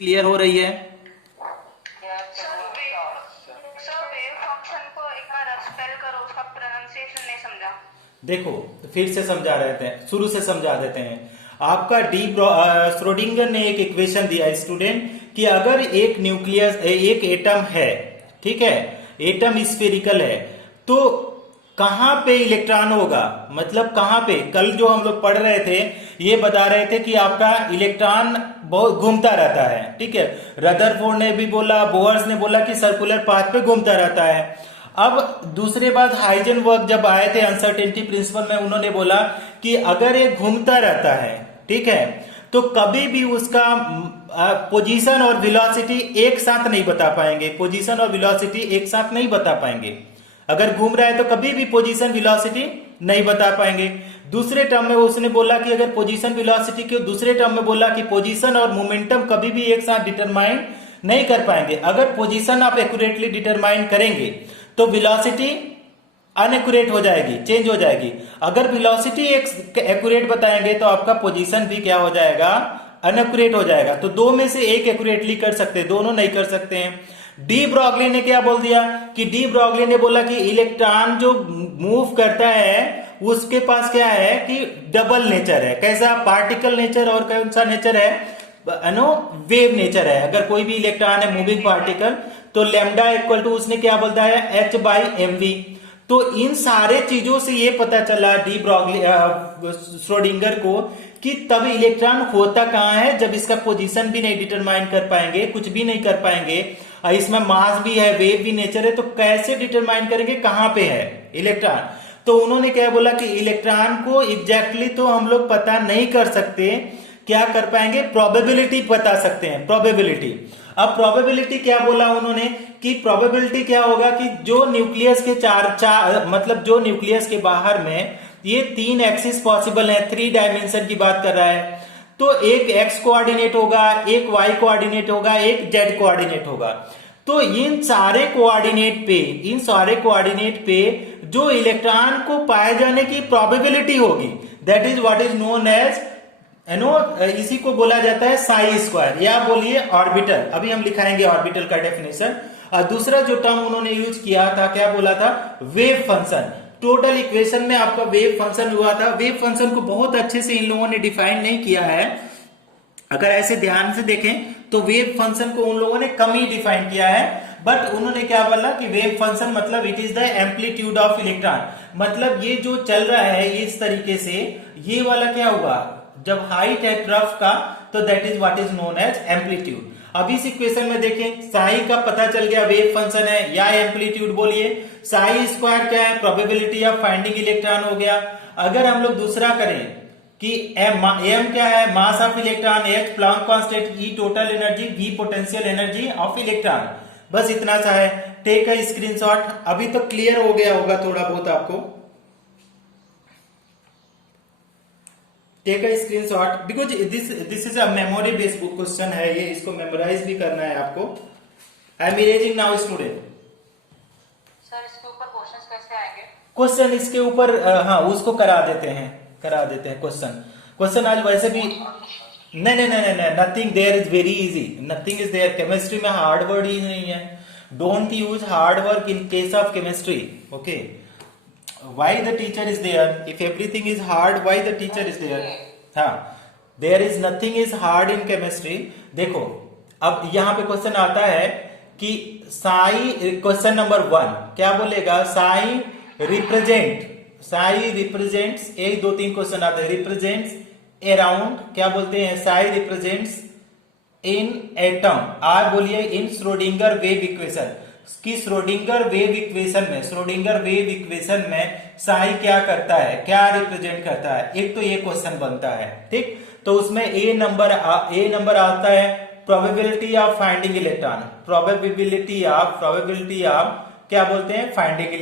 Clear हो रही है? सर वेव फंक्शन को एक बार स्पेल करो, उसका प्रोनाउंसिएशन नहीं समझा। देखो फिर से समझा रहे थे, शुरू से समझा देते हैं। आपका श्रोडिंगर ने एक इक्वेशन दिया स्टूडेंट कि अगर एक न्यूक्लियस एक एटम है, ठीक है, एटम स्फेरिकल है, तो कहां पे इलेक्ट्रॉन होगा, मतलब कहां पे, कल जो हम लोग पढ़ रहे थे ये बता रहे थे कि आपका इलेक्ट्रॉन बहुत घूमता रहता है, ठीक है। रदरफोर्ड ने भी बोला, बोहर्स ने बोला कि सर्कुलर पाथ पे घूमता रहता है। अब दूसरे बात हाइजेनबर्ग जब आए थे अनसर्टेनिटी प्रिंसिपल में, उन्होंने बोला कि अगर ये घूमता रहता है, ठीक है, तो कभी भी उसका पोजीशन और वेलोसिटी एक साथ नहीं बता पाएंगे, पोजीशन और वेलोसिटी एक साथ नहीं बता पाएंगे। अगर घूम रहा है तो कभी भी पोजीशन वेलोसिटी नहीं बता पाएंगे। दूसरे टर्म में उसने बोला कि अगर पोजीशन वेलोसिटी के दूसरे टर्म में बोला कि पोजीशन और मोमेंटम कभी भी एक साथ डिटरमाइन नहीं कर पाएंगे। अगर पोजीशन आप एक्यूरेटली डिटरमाइन करेंगे तो वेलोसिटी अनएक्यूरेट हो जाएगी, चेंज हो जाएगी। अगर वेलोसिटी एक एक्यूरेट बताएंगे तो आपका पोजीशन भी क्या हो जाएगा, अनएक्यूरेट हो जाएगा। तो दो में से एक एक्यूरेटली कर सकते हैं, दोनों नहीं कर सकते हैं। डी ब्रॉगली ने क्या बोल दिया कि डी ब्रॉगली ने बोला कि इलेक्ट्रॉन जो मूव करता है उसके पास क्या है कि डबल नेचर है। कैसा? पार्टिकल नेचर और कौन सा नेचर है? वेव नेचर है। अगर कोई भी इलेक्ट्रॉन है मूविंग पार्टिकल तो लैम्डा इक्वल टू उसने क्या बोलता है, एच बाई एम वी। तो इन सारे चीजों से ये पता चला डी ब्रॉगली श्रोडिंगर को कि तब इलेक्ट्रॉन होता कहां है, जब इसका पोजीशन भी नहीं डिटरमाइन कर पाएंगे, कुछ भी नहीं कर पाएंगे, इसमें मास भी है, वेव भी नेचर है, तो कैसे डिटरमाइन करेंगे कहां पे है इलेक्ट्रॉन। तो उन्होंने क्या बोला कि इलेक्ट्रॉन को एग्जैक्टली तो हम लोग पता नहीं कर सकते, क्या कर पाएंगे, प्रोबेबिलिटी बता सकते हैं, प्रोबेबिलिटी। अब प्रोबेबिलिटी क्या बोला उन्होंने कि प्रोबेबिलिटी क्या होगा कि जो न्यूक्लियस के चार मतलब जो न्यूक्लियस के बाहर में ये तीन एक्सिस पॉसिबल है, 3 डायमेंशन की बात कर रहा है, तो एक एक्स कोऑर्डिनेट होगा, एक वाई कोऑर्डिनेट होगा, एक जेड कोऑर्डिनेट होगा। तो इन सारे कोऑर्डिनेट पे जो इलेक्ट्रॉन को पाए जाने की प्रोबेबिलिटी होगी, that is what is known as इसी को बोला जाता है साई स्क्वायर, या बोलिए ऑर्बिटल। अभी हम लिखाएंगे ऑर्बिटल का डेफिनेशन। और दूसरा जो टर्म उन्होंने यूज किया था, क्या बोला था, वेव फंक्शन। टोटल इक्वेशन में आपका वेव फंक्शन हुआ था। वेव फंक्शन को बहुत अच्छे से इन लोगों ने डिफाइन नहीं किया है, अगर ऐसे ध्यान से देखें तो वेव फंक्शन को उन लोगों ने कम ही डिफाइन किया है। बट उन्होंने क्या बोला कि वेव फंक्शन मतलब it is the amplitude of electron, मतलब ये जो चल रहा है इस तरीके से, ये वाला क्या हुआ, जब हाइट है ट्रफ का, तो that is what is known as amplitude. अब इस इक्वेशन में देखें, साई का पता चल गया वेव फंक्शन है या एम्पलीट्यूड बोलिए, साई स्क्वायर क्या है, प्रोबेबिलिटी ऑफ फाइंडिंग इलेक्ट्रॉन हो गया। अगर हम लोग दूसरा करें कि एम क्या है, mass of electron, H Planck constant, E total energy, V potential energy of electron, बस इतना सा है। Take a screenshot. अभी तो क्लियर हो गया होगा थोड़ा बहुत आपको। Take a screenshot because this is a memory based question है ये, इसको मेमोराइज भी करना है आपको। I am erasing now student. Sir इसके ऊपर क्वेश्चंस कैसे आएंगे? क्वेश्चन इसके ऊपर हाँ उसको करा देते हैं क्वेश्चन आज वैसे भी नहीं, nothing there is very easy, nothing is there. Chemistry में हार्ड वर्ड ही नहीं है, don't use hard work in case of chemistry, okay. Why the teacher is there, if everything is hard why the teacher is there. हाँ, there is nothing is hard in chemistry. देखो अब यहां पे question आता है कि Sai, question number 1 क्या बोलेगा, साई रिप्रेजेंट्स 1 2 3 क्वेश्चन आता है, रिप्रेजेंट्स अराउंड, क्या बोलते हैं, psi represents in atom, or बोलिए इन श्रोडिंगर वेव इक्वेशन की, श्रोडिंगर वेव इक्वेशन में साई क्या करता है, क्या रिप्रेजेंट करता है, एक तो ये क्वेश्चन बनता है, ठीक। तो उसमें ए नंबर आता है probability of finding electron, probability of क्या बोलते हैं, फाइंडिंग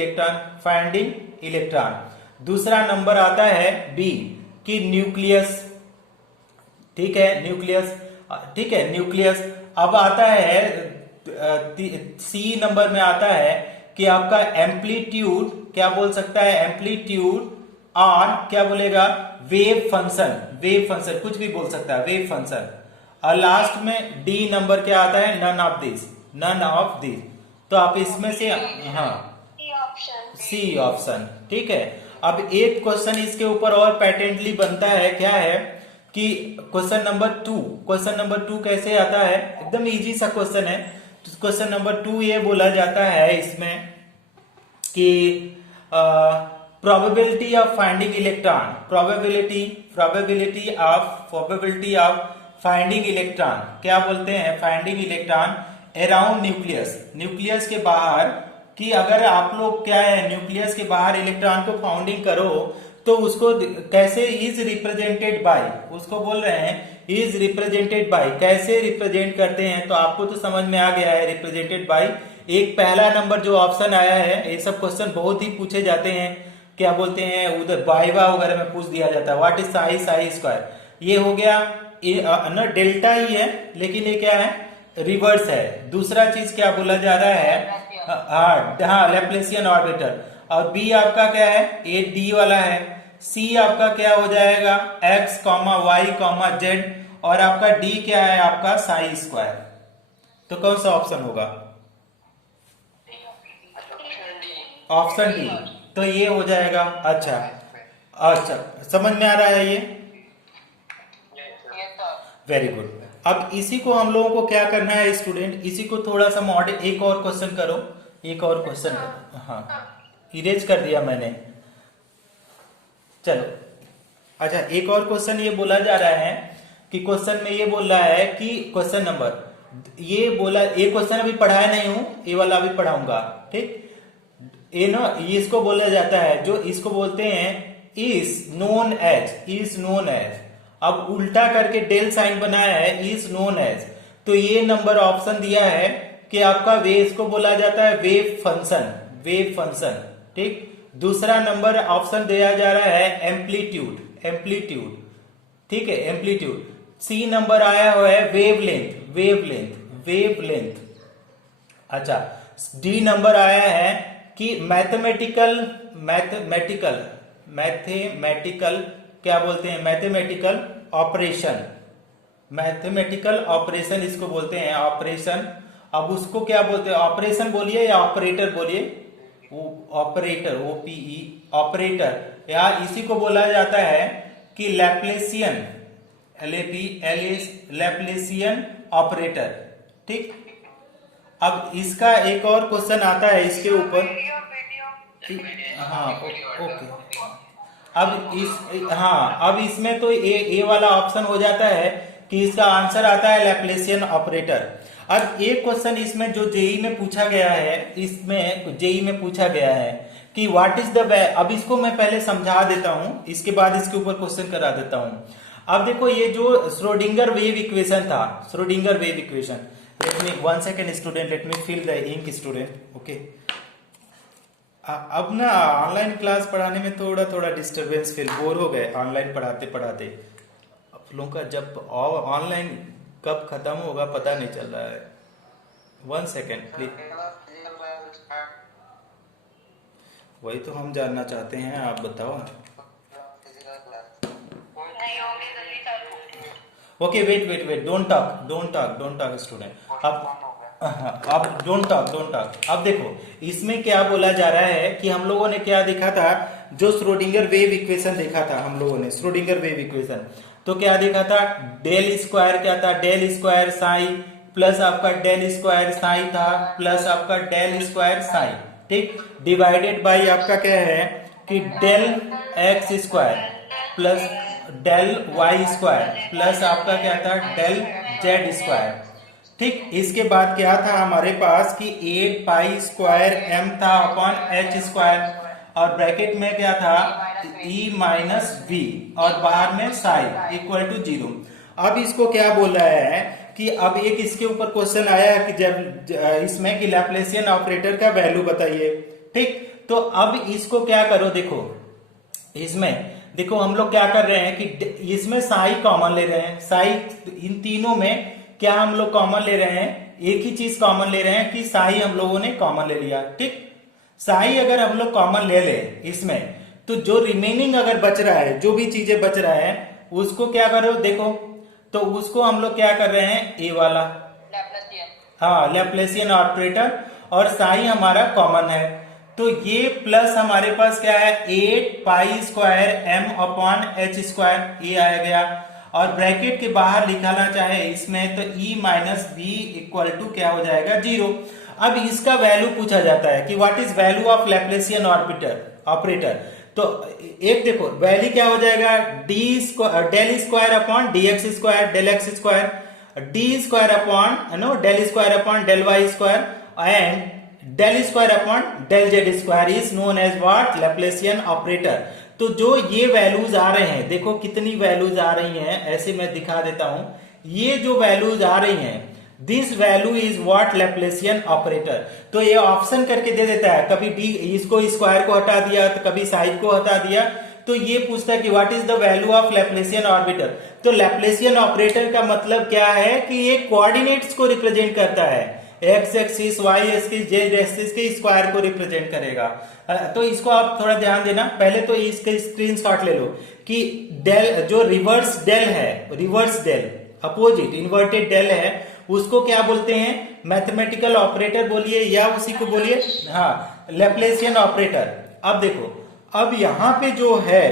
इलेक्ट्रॉन। दूसरा नंबर आता है बी कि न्यूक्लियस, ठीक है, न्यूक्लियस। अब आता है सी नंबर में आता है कि आपका एम्पलीट्यूड, क्या बोल सकता है, एम्पलीट्यूड और क्या बोलेगा, वेव फंक्शन कुछ भी बोल सकता है, वेव फंक्शन। और लास्ट में डी नंबर क्या आता है, none of this, none of this. तो आप इसमें से हाँ सी ऑप्शन, ठीक है। अब एक क्वेश्चन इसके ऊपर और पैटेंटली बनता है, क्या है कि क्वेश्चन नंबर 2, क्वेश्चन नंबर 2 कैसे आता है, एकदम इजी सा क्वेश्चन है। क्वेश्चन नंबर 2 ये बोला जाता है इसमें कि probability of finding electron, probability of finding electron, क्या बोलते हैं, finding electron around nucleus, nucleus के बाहर, कि अगर आप लोग क्या है न्यूक्लियस के बाहर इलेक्ट्रॉन को फाउंडिंग करो तो उसको कैसे इज रिप्रेजेंटेड बाय, उसको बोल रहे हैं इज रिप्रेजेंटेड बाय, कैसे रिप्रेजेंट करते हैं। तो आपको तो समझ में आ गया है रिप्रेजेंटेड बाय। एक पहला नंबर जो ऑप्शन आया है, ये सब क्वेश्चन बहुत ही पूछे जाते हैं, क्या बोलते हैं उधर वाइवा वगैरह में पूछ दिया जाता है, what is Sai, Sai square. ये हो गया ना डेल्टा ही है, लेकिन ये क्या है, रिवर्स है। दूसरा चीज क्या बोला जा रहा है, हाँ लैप्लेसियन ऑर्बिटर। और बी आपका क्या है, ए डी वाला है। सी आपका क्या हो जाएगा, X comma Y comma Z, और आपका डी क्या है, आपका साई स्क्वायर। तो कौन सा ऑप्शन होगा, ऑप्शन डी। तो ये हो जाएगा। अच्छा अच्छा, समझ में आ रहा है ये, वेरी गुड। अब इसी को हम लोगों को क्या करना है स्टूडेंट, इसी को थोड़ा सा मॉडल, एक और क्वेश्चन करो, एक और क्वेश्चन करो। हाँ इरेज कर दिया मैंने, चलो। अच्छा एक और क्वेश्चन ये बोला जा रहा है कि क्वेश्चन में ये बोल रहा है कि क्वेश्चन नंबर, ये बोला, ये क्वेश्चन अभी पढ़ाया नहीं हूं, ये वाला अभी पढ़ाऊंगा, ठीक। ये ना इसको बोला जाता है, जो इसको बोलते हैं is known as, is known as. अब उल्टा करके डेल साइन बनाया है, इज नोन एज। तो ये नंबर ऑप्शन दिया है कि आपका वे, इसको बोला जाता है वेव फंक्शन, वेव फंक्शन, ठीक। दूसरा नंबर ऑप्शन दिया जा रहा है एम्पलीट्यूड, एम्पलीट्यूड, ठीक है, एम्पलीट्यूड। सी नंबर आया हुआ है वेवलेंथ, वेवलेंथ, वेवलेंथ। अच्छा डी नंबर आया है कि मैथमेटिकल, मैथमेटिकल, मैथमेटिकल क्या बोलते हैं, मैथमेटिकल ऑपरेशन, मैथमेटिकल ऑपरेशन इसको बोलते हैं, ऑपरेशन। अब उसको क्या बोलते हैं, ऑपरेशन बोलिए या ऑपरेटर बोलिए, ऑपरेटर, ओपीई, ऑपरेटर, या इसी को बोला जाता है कि लैप्लेसियन, लैप्लेसियन ऑपरेटर, ठीक। अब इसका एक और क्वेश्चन आता है इसके ऊपर, हाँ ओके। अब इस, हाँ अब इसमें तो ए वाला ऑप्शन हो जाता है कि इसका आंसर आता है लैप्लेसियन ऑपरेटर। अब एक क्वेश्चन इसमें जो जेई में पूछा गया है, इसमें जेई में पूछा गया है कि व्हाट इज द, अब इसको मैं पहले समझा देता हूं, इसके बाद इसके ऊपर क्वेश्चन करा देता हूं। अब देखो ये जो श्रोडिंगर वेव इक्वेशन था, Schrodinger wave equation, let me 1 second student, let me fill the ink student, okay. अब ना ऑनलाइन क्लास पढ़ाने में थोड़ा थोड़ा डिस्टरबेंस फील, बोर हो गए ऑनलाइन पढ़ाते पढ़ाते। आप लोगों का जब ऑनलाइन कब खत्म होगा पता नहीं चल रहा है। 1 सेकेंड प्लीज, वही तो हम जानना चाहते हैं, आप बताओ। नहीं होंगे, जल्दी चालू। Okay wait wait wait, don't talk, don't talk, don't talk student. अब डोंट टॉक, डोंट टॉक। अब देखो इसमें क्या बोला जा रहा है कि हम लोगों ने क्या देखा था, जो श्रोडिंगर वेव इक्वेशन देखा था हम लोगों ने, श्रोडिंगर वेव इक्वेशन। तो क्या देखा था, डेल स्क्वायर क्या था, डेल स्क्वायर साई प्लस आपका डेल स्क्वायर साई था, प्लस आपका डेल स्क्वायर साई, ठीक, डिवाइडेड बाय आपका क्या है कि del X square plus del Y square plus आपका क्या था डेल जेड स्क्वायर, ठीक। इसके बाद क्या था हमारे पास कि 8 पाई स्क्वायर एम था अपॉन एच स्क्वायर, और ब्रैकेट में क्या था ई माइनस वी, और बाहर में साई इक्वल टू 0। अब इसको क्या बोल रहा है कि अब एक इसके ऊपर क्वेश्चन आया है कि जब इसमें कि लैप्लेसियन ऑपरेटर का वैल्यू बताइए, ठीक। तो अब इसको क्या करो, देखो इसमें देखो हम लोग क्या कर रहे हैं कि इसमें साई कॉमन ले रहे हैं, साई, इन तीनों में क्या हम लोग कॉमन ले रहे हैं, एक ही चीज कॉमन ले रहे हैं कि साई हम लोगों ने कॉमन ले लिया, ठीक। साई अगर हम लोग कॉमन ले ले इसमें, तो जो रिमेनिंग अगर बच रहा है, जो भी चीजें बच रहा है उसको क्या करो, देखो तो उसको हम लोग क्या कर रहे हैं, ए वाला, हाँ लैप्लासियन ऑपरेटर, और साई हमारा कॉमन है। तो ये प्लस हमारे पास क्या है, 8 pi square M upon H square, ये आया गया। और ब्रैकेट के बाहर लिखाना चाहे इसमें तो E minus B equal to क्या हो जाएगा, 0। अब इसका वैल्यू पूछा जाता है कि what is value of Laplacian operator. तो एक देखो वैल्यू क्या हो जाएगा, del square upon D x square, del X square, D square upon del square upon del Y square, and del square upon del Z square is known as what, Laplacian operator. तो जो ये values आ रहे हैं, देखो कितनी values आ रही हैं, ऐसे मैं दिखा देता हूं, ये जो वैल्यूज आ रही हैं, this value is what, Laplacian operator. तो ये ऑप्शन करके दे देता है, कभी डी इसको स्क्वायर को हटा दिया तो कभी साइड को हटा दिया, तो ये पूछता है कि what is the value of Laplacian operator. तो लैप्लासियन ऑपरेटर का मतलब क्या है कि ये कोऑर्डिनेट्स को रिप्रेजेंट करता है, X axis, Y axis, Z axis के स्क्वायर को रिप्रेजेंट करेगा। तो इसको आप थोड़ा ध्यान देना, पहले तो इसके स्क्रीनशॉट ले लो कि डेल जो रिवर्स डेल है, reverse del opposite inverted del है, उसको क्या बोलते हैं, मैथमेटिकल ऑपरेटर बोलिए या उसी को बोलिए, हाँ लैप्लासियन ऑपरेटर। अब देखो, अब यहां पे जो है,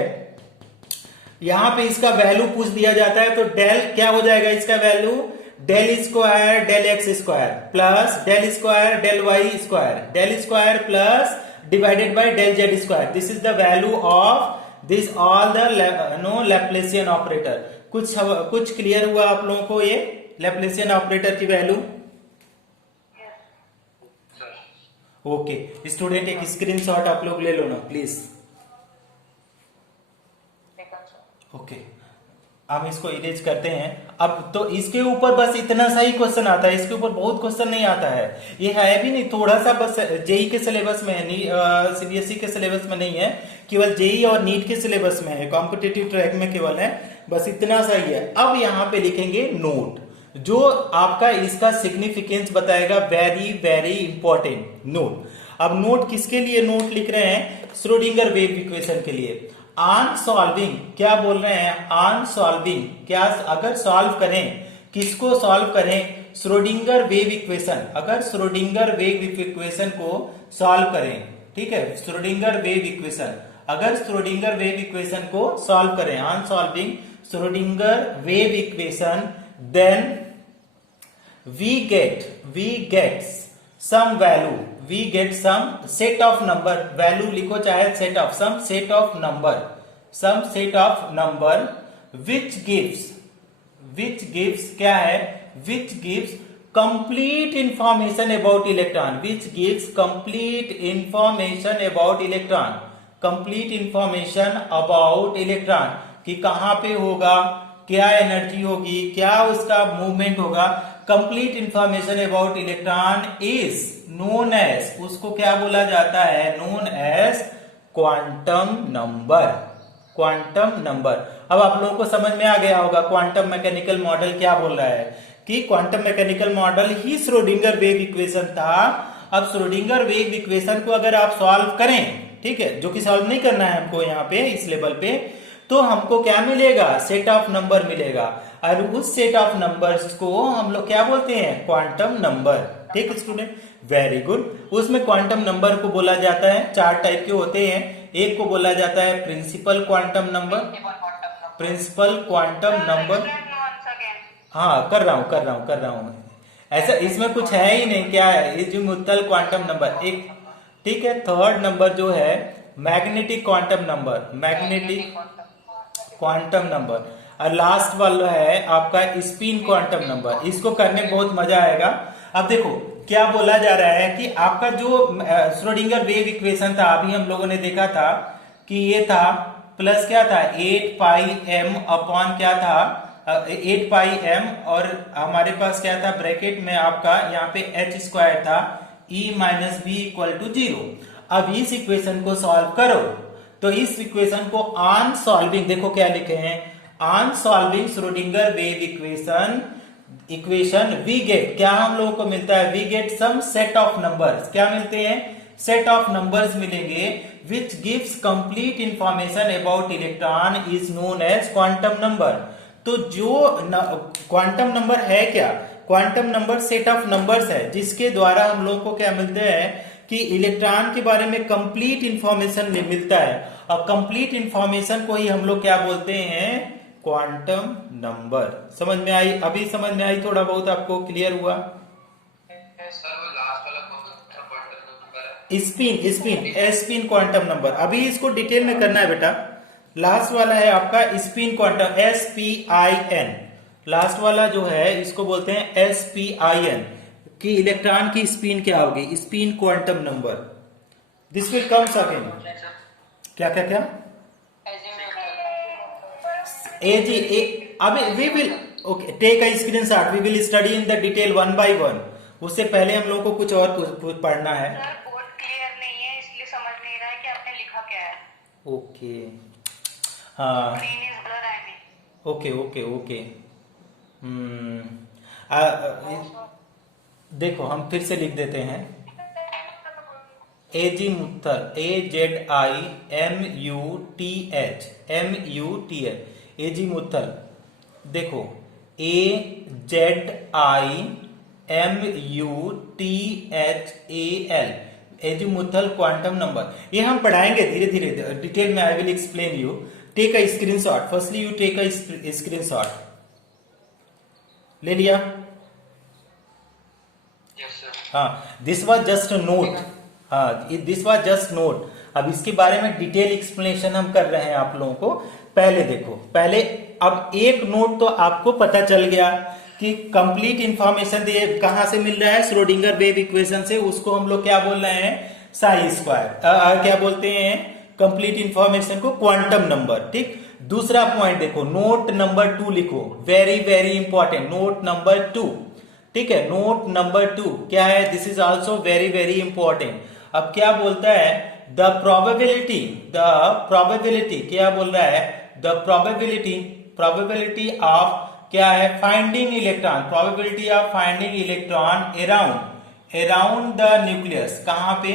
यहां पे इसका वैल्यू पूछ दिया जाता है, तो डेल क्या हो जाएगा, इसका value del square del X square plus del square del Y square, del square plus divided by del Z square. This is the value of this all the Laplacian operator. कुछ clear हुआ आप लोगों को ये Laplacian operator की value? Okay student, एक screenshot आप लोग ले लो ना प्लीज। ओके हम इसको इरेज करते हैं। अब तो इसके ऊपर बस इतना सा ही क्वेश्चन आता है, इसके ऊपर बहुत क्वेश्चन नहीं आता है, ये है भी नहीं, थोड़ा सा बस जेई के सिलेबस में है, सीबीएसई के सिलेबस में नहीं है, केवल जेई और नीट के सिलेबस में है, कॉम्पिटिटिव ट्रैक में केवल है, बस इतना सा ही है। अब यहाँ पे लिखेंगे नोट, जो आपका इसका सिग्निफिकेंस बताएगा, वेरी वेरी इंपॉर्टेंट नोट। अब नोट किसके लिए नोट लिख रहे हैं, श्रोडिंगर वेव इक्वेशन के लिए। ऑन सॉल्विंग क्या बोल रहे हैं, ऑन सॉल्विंग, क्या अगर सॉल्व करें, किसको सॉल्व करें, श्रोडिंगर वेव इक्वेशन। अगर श्रोडिंगर वेव इक्वेशन को सॉल्व करें, ठीक है, श्रोडिंगर वेव इक्वेशन, अगर श्रोडिंगर वेव इक्वेशन को सॉल्व करें, on solving Schrodinger wave equation, then we get some value, we get some set of number, value लिखो चाहे set of, some set of number, some set of number which gives क्या है, which gives complete information about electron, which gives complete information about electron, complete information about electron कि कहां पे होगा, क्या energy होगी, क्या उसका मूवमेंट होगा। Complete information about electron is known as, उसको क्या बोला जाता है, known as quantum number, quantum number. अब आप लोगों को समझ में आ गया होगा क्वांटम मैकेनिकल मॉडल क्या बोल रहा है, कि क्वांटम मैकेनिकल मॉडल ही श्रोडिंगर वेव इक्वेशन था। अब श्रोडिंगर वेव इक्वेशन को अगर आप सॉल्व करें, ठीक है, जो कि सॉल्व नहीं करना है हमको यहाँ पे इस लेवल पे, तो हमको क्या मिलेगा, सेट ऑफ नंबर मिलेगा, और उस सेट ऑफ नंबर्स को हम लोग क्या बोलते हैं, क्वांटम नंबर। ठीक है स्टूडेंट, वेरी गुड। उसमें क्वांटम नंबर को बोला जाता है, 4 टाइप के होते हैं। एक को बोला जाता है principal quantum number, principal quantum number, हाँ कर रहा हूं ऐसा, इसमें कुछ है ही नहीं, क्या है, इज़्युमुथल क्वांटम नंबर एक, ठीक है। थर्ड नंबर जो है magnetic quantum number, magnetic quantum number, और लास्ट वाला है आपका स्पिन क्वांटम नंबर। इसको करने में बहुत मजा आएगा। अब देखो क्या बोला जा रहा है कि आपका जो श्रोडिंगर वेव इक्वेशन था, अभी हम लोगों ने देखा था कि ये था प्लस क्या था, 8 पाई एम अपॉन क्या था, 8 पाई एम, और हमारे पास क्या था ब्रैकेट में आपका यहाँ पे एच स्क्वायर था, E minus B equal to 0। अब इस इक्वेशन को सॉल्व करो, तो इस इक्वेशन को ऑन सॉल्विंग, देखो क्या लिखे हैं, on solving Schrodinger wave equation we get, क्या हम लोगों को मिलता है, we get some set of numbers, क्या मिलते हैं, सेट ऑफ नंबर्स मिलेंगे, which gives complete information about electron is known as quantum number. तो जो क्वांटम नंबर है क्या, quantum number set of numbers है जिसके द्वारा हम लोग को क्या मिलते हैं कि इलेक्ट्रॉन के बारे में कंप्लीट इंफॉर्मेशन मिलता है, और कंप्लीट इंफॉर्मेशन को ही हम लोग क्या बोलते हैं, क्वांटम नंबर। समझ में आई, अभी समझ में आई, थोड़ा बहुत आपको क्लियर हुआ। Spin spin spin quantum number, अभी इसको डिटेल में करना है बेटा। लास्ट वाला है आपका स्पिन क्वांटम, SPIN, लास्ट वाला जो है इसको बोलते हैं SPIN, कि इलेक्ट्रॉन की स्पिन क्या होगी, spin quantum number. This will comes again, क्या क्या क्या एजी अभी we will okay take a screenshot, we will study in the detail one by one. उससे पहले हम लोग को कुछ और पढ़ना है। सर कोड क्लियर नहीं है इसलिए समझ नहीं रहा है कि आपने लिखा क्या है। ओके हाँ screen is blur I mean. Okay okay okay देखो हम फिर से लिख देते हैं, एजी मुत्तल, AZIMUTH, एजी मुत्तल। देखो AZIMUTHAL, azimuthal quantum number. ये हम पढ़ाएंगे धीरे धीरे डिटेल में, I will explain you. Take a screenshot, firstly you take a screenshot. ले लिया? हाँ, दिस वाज जस्ट नोट, हाँ दिस वाज जस्ट नोट। अब इसके बारे में डिटेल एक्सप्लेनेशन हम कर रहे हैं आप लोगों को। पहले देखो, पहले अब एक नोट तो आपको पता चल गया कि कंप्लीट इंफॉर्मेशन कहां से मिल रहा है, श्रोडिंगर वेव इक्वेशन से। उसको हम लोग क्या बोल रहे हैं, साई स्क्वायर। क्या बोलते हैं कंप्लीट इंफॉर्मेशन को, क्वांटम नंबर। ठीक, दूसरा पॉइंट देखो, नोट नंबर 2 लिखो, very very important, note number 2। ठीक है, नोट नंबर 2 क्या है, this is also very very important. अब क्या बोलता है, द प्रोबेबिलिटी क्या बोल रहा है, द प्रोबेबिलिटी ऑफ क्या है, finding electron, probability of finding electron around the nucleus. कहां पे,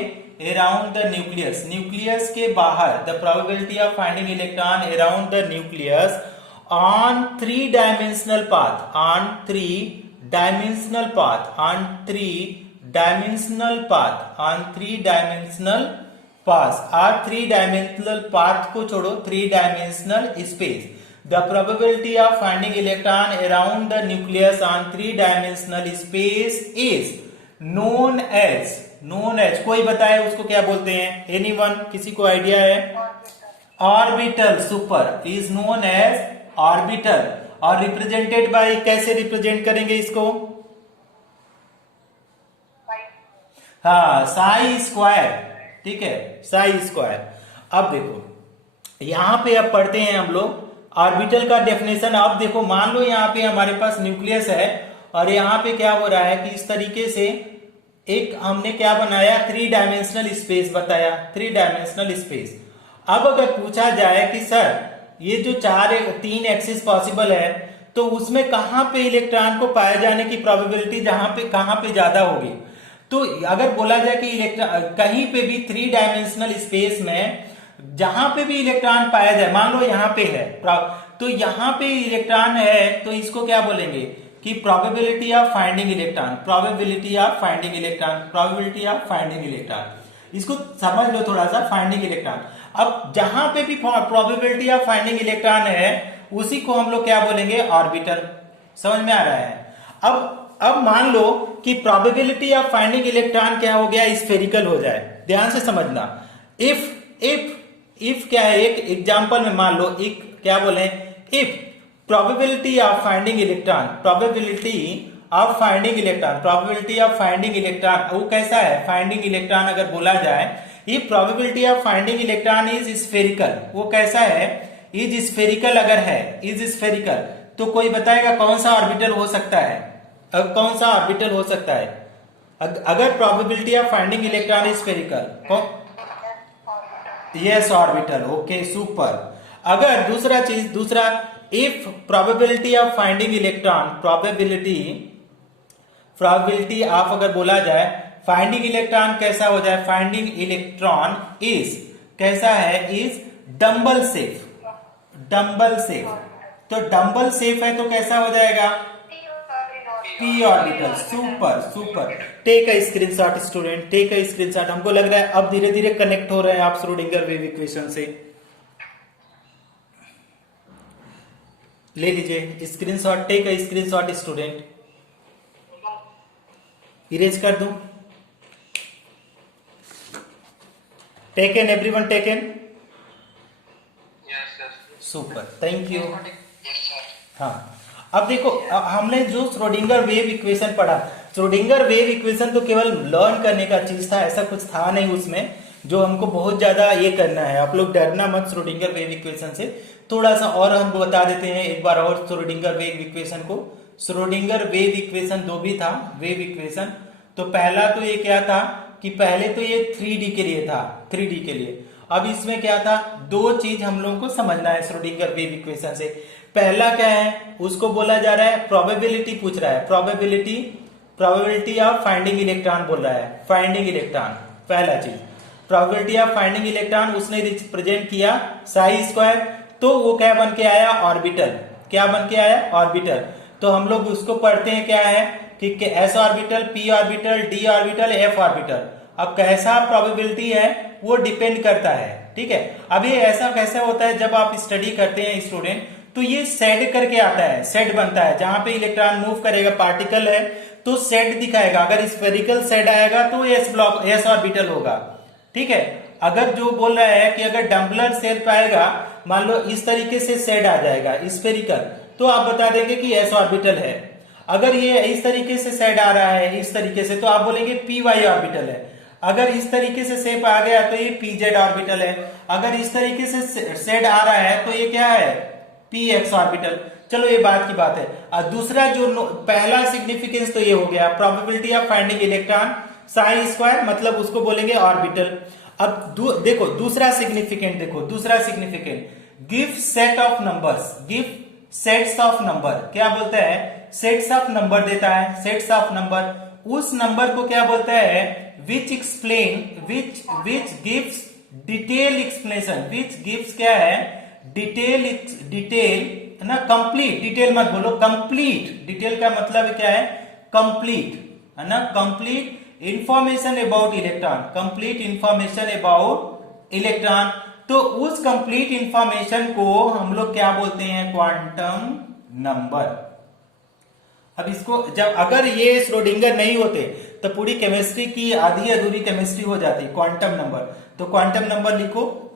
अराउंड द न्यूक्लियस, न्यूक्लियस के बाहर। The probability of finding electron around the nucleus on 3 dimensional path, on 3 dimensional path, on 3 dimensional path, on 3 dimensional path. और 3 dimensional path को छोड़ो, 3 dimensional space. The probability of finding electron around the nucleus on 3 dimensional space is known as कोई बताए उसको क्या बोलते हैं, anyone, किसी को आइडिया है? Orbital, super, is known as orbital. और रिप्रेजेंटेड बाय, कैसे रिप्रेजेंट करेंगे इसको, हाँ साई स्क्वायर। ठीक है, साई स्क्वायर। अब देखो यहां पे अब पढ़ते हैं हम लोग ऑर्बिटल का डेफिनेशन। अब देखो, मान लो यहाँ पे हमारे पास न्यूक्लियस है, और यहाँ पे क्या हो रहा है कि इस तरीके से एक हमने क्या बनाया, 3 डायमेंशनल स्पेस बताया, 3 डायमेंशनल स्पेस। अब अगर पूछा जाए कि सर ये जो 3 एक्सिस पॉसिबल है, तो उसमें कहां पे इलेक्ट्रॉन को पाए जाने की प्रोबेबिलिटी कहां पे ज्यादा होगी, तो अगर बोला जाए कि इलेक्ट्रॉन कहीं पे भी 3 डायमेंशनल स्पेस में जहां पे भी इलेक्ट्रॉन पाया जाए, मान लो यहां पे है, तो यहां पे इलेक्ट्रॉन है, तो इसको क्या बोलेंगे कि probability of finding electron, probability of finding electron, probability of finding electron. इसको समझ लो थोड़ा सा, फाइंडिंग इलेक्ट्रॉन। अब जहां पे भी प्रोबेबिलिटी ऑफ फाइंडिंग इलेक्ट्रॉन है, उसी को हम लोग क्या बोलेंगे, ऑर्बिटल। समझ में आ रहा है? अब मान लो कि प्रोबेबिलिटी ऑफ फाइंडिंग इलेक्ट्रॉन क्या हो गया, स्फेरिकल हो जाए। ध्यान से समझना, इफ क्या है, एक एग्जांपल में मान लो, एक क्या बोले, if probability of finding electron, probability of finding electron, probability of finding electron, वो कैसा है, फाइंडिंग इलेक्ट्रॉन अगर बोला जाए, ये probability of finding electron is spherical, वो कैसा है, इज स्फेरिकल। अगर है इज स्फेरिकल, तो कोई बताएगा कौन सा ऑर्बिटल हो सकता है, अब कौन सा ऑर्बिटल हो सकता है अगर probability of finding electron is spherical, yes orbital. Okay super. अगर दूसरा if probability of finding electron, probability of अगर बोला जाए फाइंडिंग इलेक्ट्रॉन कैसा हो जाए, फाइंडिंग इलेक्ट्रॉन इज कैसा है, इज डम्बल सेफ, तो डंबल सेफ है तो कैसा हो जाएगा, p orbital. Super super, take a screenshot student, take a screenshot. हमको लग रहा है अब धीरे धीरे कनेक्ट हो रहे हैं आप श्रोडिंगर वेव इक्वेशन से। ले लीजिए screenshot, take a screenshot student. Erase कर दूं, taken everyone, taken, super, thank you. हाँ, अब देखो हमने जो श्रोडिंगर वेव इक्वेशन पढ़ा, श्रोडिंगर वेव इक्वेशन तो केवल लर्न करने का चीज था, ऐसा कुछ था नहीं उसमें जो हमको बहुत ज्यादा ये करना है। आप लोग डरना मत श्रोडिंगर वेव इक्वेशन से, थोड़ा सा और हम बता देते हैं एक बार और श्रोडिंगर वेव इक्वेशन को। श्रोडिंगर वेव इक्वेशन दो भी था वेव इक्वेशन। तो पहला तो ये क्या था कि पहले तो ये 3D के लिए था, 3D के लिए। अब इसमें क्या था, दो चीज हम लोगों को समझना है श्रोडिंगर वेव इक्वेशन से। पहला क्या है, उसको बोला जा रहा है प्रोबेबिलिटी पूछ रहा है, प्रोबेबिलिटी ऑफ फाइंडिंग इलेक्ट्रॉन बोल रहा है, फाइंडिंग इलेक्ट्रॉन। पहला चीज प्रोबेबिलिटी ऑफ फाइंडिंग इलेक्ट्रॉन उसने रिप्रेजेंट किया साई स्क्वायर, तो वो क्या बन के आया, ऑर्बिटल। क्या बन के आया, ऑर्बिटल। तो हम लोग उसको पढ़ते हैं क्या है कि S orbital, p orbital, d orbital, f orbital. अब कैसा प्रोबेबिलिटी है वो डिपेंड करता है, ठीक है। अब ये ऐसा कैसे होता है, जब आप स्टडी करते हैं स्टूडेंट तो ये सेड करके आता है, सेड बनता है, जहां पे इलेक्ट्रॉन मूव करेगा, पार्टिकल है तो सेड दिखाएगा। अगर स्फेरिकल सेड आएगा तो एस ऑर्बिटल होगा, ठीक है। अगर जो बोल रहा है कि अगर डम्बलर शेप आएगा, मान लो इस तरीके से सेड आ जाएगा स्फेरिकल, तो आप बता देंगे कि एस ऑर्बिटल है। अगर ये इस तरीके से सेड आ रहा है इस तरीके से, तो आप बोलेंगे पी वाई ऑर्बिटल है। अगर इस तरीके से शेप आ गया तो ये पी जेड ऑर्बिटल है। अगर इस तरीके से सेड आ रहा है तो ये क्या है, पी एक्स ऑर्बिटल। चलो ये बात की बात है। और दूसरा जो पहला सिग्निफिकेंस तो ये हो गया, probability of finding electron Sai square, मतलब उसको बोलेंगे ऑर्बिटल। अब देखो दूसरा सिग्निफिकेंट, देखो दूसरा significant, give set of numbers, give sets of number. क्या बोलता है, सेट्स ऑफ नंबर देता है, सेट्स ऑफ नंबर। उस नंबर को क्या बोलता है, which explain, which gives detail explanation, which gives क्या है, डिटेल ना, कंप्लीट, डिटेल मत बोलो, कंप्लीट। डिटेल का मतलब क्या है, कंप्लीट, है ना, complete information about electron, complete information about electron. तो उस कंप्लीट इंफॉर्मेशन को हम लोग क्या बोलते हैं, क्वांटम नंबर। अब इसको जब अगर ये श्रोडिंगर नहीं होते तो पूरी केमिस्ट्री की आधी अधूरी केमिस्ट्री हो जाती, क्वांटम नंबर। तो क्वांटम नंबर लिखो,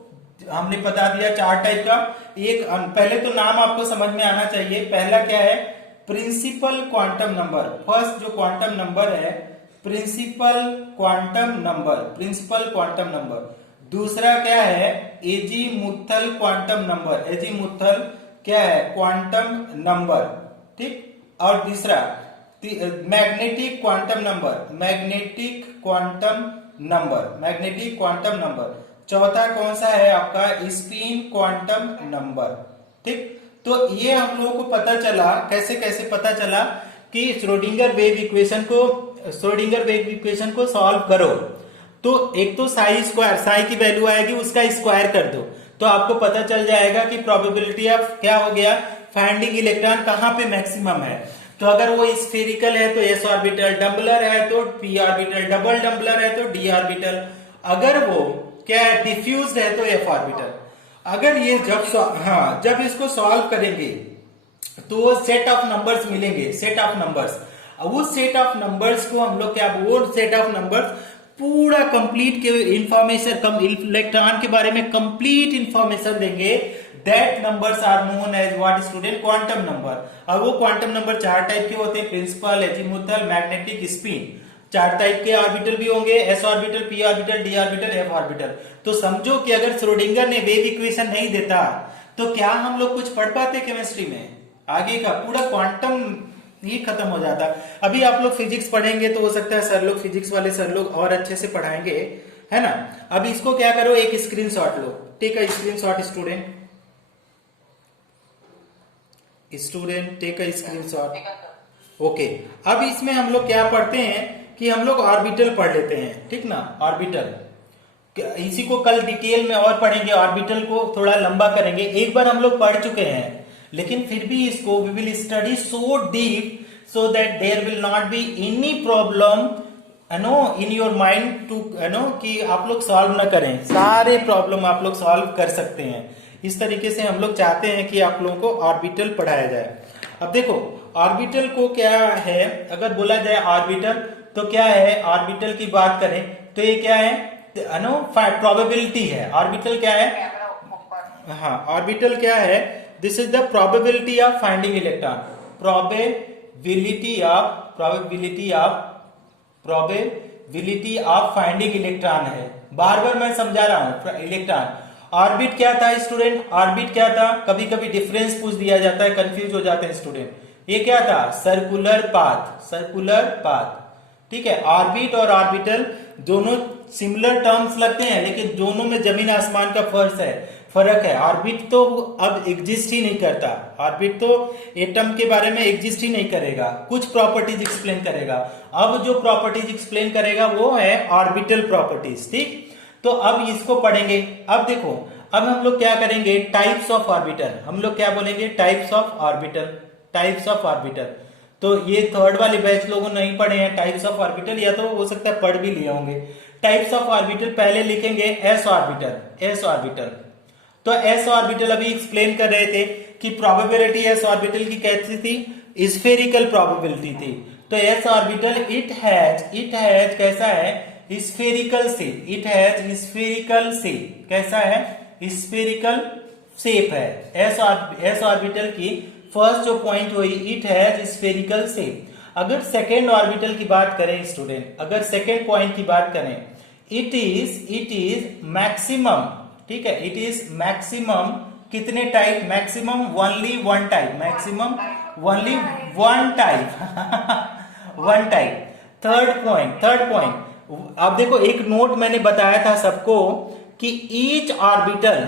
हमने बता दिया 4 टाइप का। एक पहले तो नाम आपको समझ में आना चाहिए। पहला क्या है, प्रिंसिपल क्वांटम नंबर। फर्स्ट जो क्वांटम नंबर है principal quantum number, principal quantum number. दूसरा क्या है, एजीमुथल क्वांटम नंबर, एजीमुथल क्या है, क्वांटम नंबर, ठीक। और तीसरा magnetic quantum number, magnetic quantum number, magnetic quantum number. चौथा कौन सा है आपका, स्पिन क्वांटम नंबर, ठीक। तो ये हम लोगों को पता चला, कैसे कैसे पता चला कि श्रोडिंगर वेव इक्वेशन को सॉल्व करो तो एक तो साई स्क्वायर, साई की वैल्यू आएगी उसका स्क्वायर कर दो, तो आपको पता चल जाएगा कि प्रोबेबिलिटी ऑफ क्या हो गया, फाइंडिंग इलेक्ट्रॉन कहां पे मैक्सिमम है। तो अगर वो स्फेरिकल है तो एस ऑर्बिटल, डम्बलर है तो पी ऑर्बिटल, डबल डम्बलर है तो डी ऑर्बिटल, अगर वो क्या है डिफ्यूज है तो एफ ऑर्बिटल। अगर ये जब इसको सॉल्व करेंगे तो सेट ऑफ नंबर्स मिलेंगे, सेट ऑफ नंबर्स। उस सेट ऑफ नंबर्स को हम लोग क्या, वो सेट ऑफ नंबर्स पूरा कंप्लीट के इंफॉर्मेशन, इलेक्ट्रॉन के बारे में कंप्लीट इंफॉर्मेशन देंगे। That numbers are known as what student, quantum number. और वो क्वांटम नंबर 4 टाइप के होते हैं, principal, azimuthal, magnetic, spin. 4 type के ऑर्बिटल भी होंगे, s orbital, p orbital, d orbital, f orbital. तो समझो कि अगर श्रोडिंगर ने वेव इक्वेशन नहीं देता तो क्या हम लोग कुछ पढ़ पाते केमिस्ट्री में, आगे का पूरा क्वांटम ही खत्म हो जाता। अभी आप लोग फिजिक्स पढ़ेंगे तो हो सकता है सर लोग, फिजिक्स वाले सर लोग और अच्छे से पढ़ाएंगे, है ना। अब इसको क्या करो, एक स्क्रीनशॉट लो, take a screenshot student, take a screenshot. Okay, अब इसमें हम लोग क्या पढ़ते हैं कि हम लोग ऑर्बिटल पढ़ लेते हैं, ठीक ना, ऑर्बिटल। इसी को कल डिटेल में और पढ़ेंगे, ऑर्बिटल को थोड़ा लंबा करेंगे। एक बार हम लोग पढ़ चुके हैं, लेकिन फिर भी इसको we will study so deep so that there will not be any problem in your mind to कि आप लोग सॉल्व ना करें, सारे प्रॉब्लम आप लोग सॉल्व कर सकते हैं। इस तरीके से हम लोग चाहते हैं कि आप लोगों को ऑर्बिटल पढ़ाया जाए। अब देखो ऑर्बिटल को क्या है, अगर बोला जाए ऑर्बिटल तो क्या है, ऑर्बिटल की बात करें तो ये क्या है, प्रोबेबिलिटी है। ऑर्बिटल क्या है, हाँ ऑर्बिटल क्या है, this is the probability of finding electron, probability of finding electron है। बार बार मैं समझा रहा हूं इलेक्ट्रॉन। ऑर्बिट क्या था स्टूडेंट, ऑर्बिट क्या था, कभी कभी डिफरेंस पूछ दिया जाता है, कंफ्यूज हो जाते हैं स्टूडेंट। ये क्या था, सर्कुलर पाथ, ठीक है। ऑर्बिट और ऑर्बिटल दोनों सिमिलर टर्म्स लगते हैं, लेकिन दोनों में जमीन आसमान का फर्क है। ऑर्बिट तो अब एग्जिस्ट ही नहीं करता, ऑर्बिट तो एटम के बारे में एग्जिस्ट ही नहीं करेगा, कुछ प्रॉपर्टीज एक्सप्लेन करेगा। अब जो प्रॉपर्टीज एक्सप्लेन करेगा वो है ऑर्बिटल प्रॉपर्टीज, ठीक। तो अब इसको पढ़ेंगे। अब देखो अब हम लोग क्या करेंगे, टाइप्स ऑफ ऑर्बिटल, हम लोग क्या बोलेंगे, टाइप्स ऑफ ऑर्बिटल। तो ये थर्ड वाले बैच लोगों नहीं पढ़े हैं टाइप्स ऑफ ऑर्बिटल, या तो हो सकता है पढ़ भी लिए होंगे। टाइप्स ऑफ ऑर्बिटल पहले लिखेंगे एस ऑर्बिटल। तो एस ऑर्बिटल अभी एक्सप्लेन कर रहे थे कि प्रोबेबिलिटी एस ऑर्बिटल की कैसी थी, स्फेरिकल प्रोबेबिलिटी थी। तो एस ऑर्बिटल इट हैज कैसा है, spherical shape, it has spherical shape, कैसा है, स्फेरिकल शेप है। एस ऑर्बिटल की फर्स्ट जो पॉइंट हुई, इट हैज स्फेरिकल शेप। अगर सेकेंड ऑर्बिटल की बात करें स्टूडेंट, अगर सेकेंड पॉइंट की बात करें, इट इज मैक्सिमम, ठीक है, इट इज मैक्सिमम कितने type, maximum only one type, maximum only one type. Third point अब देखो एक नोट मैंने बताया था सबको कि each orbital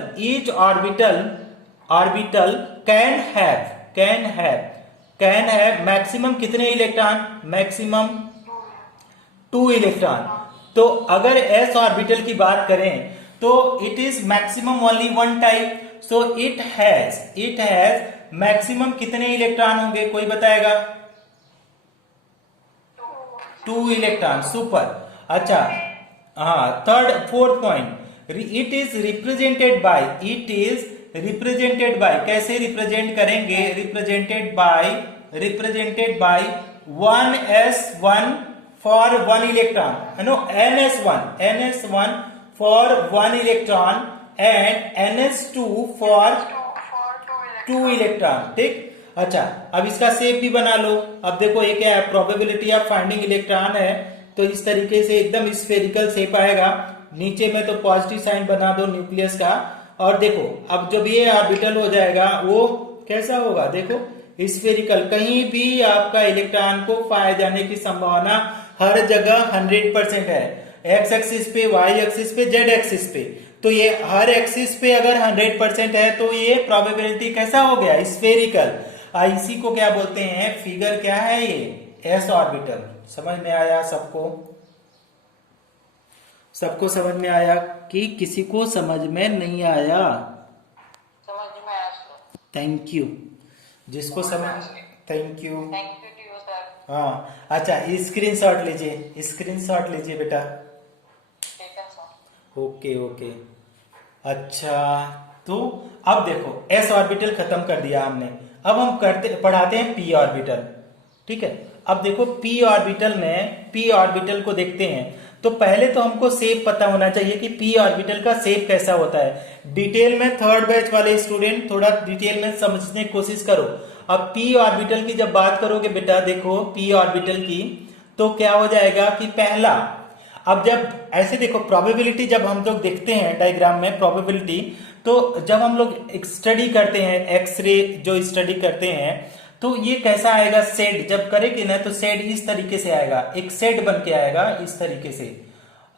can have maximum कितने इलेक्ट्रॉन, मैक्सिमम 2 इलेक्ट्रॉन। तो अगर एस ऑर्बिटल की बात करें तो it is maximum only one type, so it has maximum कितने इलेक्ट्रॉन होंगे, कोई बताएगा, 2 इलेक्ट्रॉन, सुपर। अच्छा हाँ, fourth point, it is represented by, कैसे रिप्रेजेंट करेंगे, represented by 1s1 for 1 electron, ns1 for 1 electron and ns2 for 2 electron, ठीक। अच्छा अब इसका शेप भी बना लो। अब देखो ये क्या है, प्रोबेबिलिटी ऑफ फाइंडिंग इलेक्ट्रॉन है, तो इस तरीके से एकदम स्फेरिकल शेप आएगा। नीचे में तो पॉजिटिव साइन बना दो न्यूक्लियस का, और देखो अब जब ये ऑर्बिटल हो जाएगा वो कैसा होगा, देखो स्फेरिकल। कहीं भी आपका इलेक्ट्रॉन को पाए जाने की संभावना हर जगह 100% है, एक्स एक्सिस पे, वाई एक्सिस पे, जेड एक्सिस पे। तो ये हर एक्सिस पे अगर 100% है तो ये प्रोबेबिलिटी कैसा हो गया, स्फेरिकल। इसी को क्या बोलते हैं, फिगर क्या है ये, एस ऑर्बिटल। समझ में आया सबको समझ में आया कि किसी को समझ में नहीं आया, समझ में आया। थैंक यू, जिसको समझ, thank you to you sir. हाँ अच्छा, स्क्रीनशॉट लीजिए बेटा, ठीक है सर। ओके। अच्छा तो अब देखो एस ऑर्बिटल खत्म कर दिया हमने, अब हम पढ़ाते हैं पी ऑर्बिटल, ठीक है। अब देखो पी ऑर्बिटल को देखते हैं, तो पहले तो हमको शेप पता होना चाहिए कि पी ऑर्बिटल का शेप कैसा होता है। डिटेल में थर्ड बैच वाले स्टूडेंट थोड़ा डिटेल में समझने की कोशिश करो। अब पी ऑर्बिटल की जब बात करोगे बेटा, देखो पी ऑर्बिटल की तो क्या हो जाएगा कि पहला, अब जब ऐसे देखो प्रोबेबिलिटी, जब हम लोग देखते हैं डायग्राम में प्रोबेबिलिटी, तो जब हम लोग स्टडी करते हैं, एक्सरे जो स्टडी करते हैं, तो ये कैसा आएगा, सेड जब करेंगे ना तो सेड इस तरीके से आएगा, एक सेड बन के आएगा इस तरीके से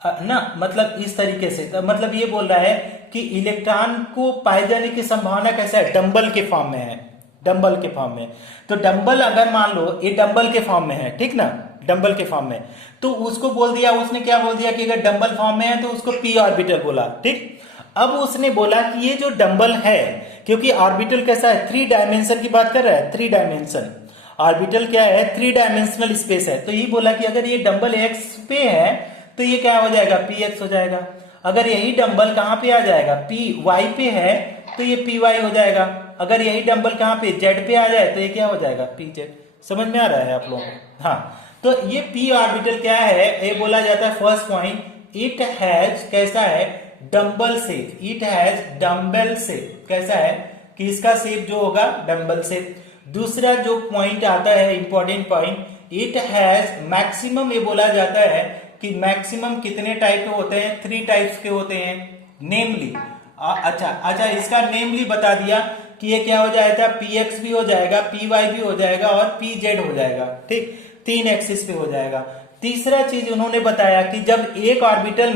ना, मतलब इस तरीके से। तो मतलब ये बोल रहा है कि इलेक्ट्रॉन को पाए जाने की संभावना कैसा है, डंबल के फॉर्म में है, डंबल के फॉर्म में। तो डंबल अगर मान लो ये डंबल के फॉर्म में है, ठीक ना, डंबल के फॉर्म में, तो उसको बोल दिया, उसने क्या बोल दिया कि अगर डंबल फॉर्म में है तो उसको पी ऑर्बिटल बोला, ठीक। अब उसने बोला कि ये जो डंबल है, क्योंकि ऑर्बिटल कैसा है, 3 डायमेंशन की बात कर रहा है, 3 डायमेंशन ऑर्बिटल क्या है, 3 डायमेंशनल स्पेस है। तो ये बोला कि अगर ये डंबल एक्स पे है तो ये क्या हो जाएगा, पी एक्स हो जाएगा। अगर यही डंबल कहां पे आ जाएगा, पी वाई पे है तो ये पी वाई हो जाएगा। अगर यही डंबल कहां पे, जेड पे आ जाए तो ये क्या हो जाएगा, पी जेड। समझ में आ रहा है आप लोगों को? हाँ, तो ये पी ऑर्बिटल क्या है, ये बोला जाता है फर्स्ट पॉइंट, इट हैज कैसा है, dumbbell shape, it has dumbbell shape, कैसा है कि इसका शेप जो होगा डंबल शेप। दूसरा जो पॉइंट आता है important point, it has maximum, ये बोला जाता है कि मैक्सिमम कितने टाइप के होते हैं, 3 टाइप्स के होते हैं, नेमली। अच्छा इसका नेमली बता दिया कि ये क्या हो जाएगा, पी एक्स भी हो जाएगा, पी वाई भी हो जाएगा और पी जेड हो जाएगा, ठीक, 3 एक्सिस पे हो जाएगा। तीसरा चीज उन्होंने बताया कि जब एक ऑर्बिटल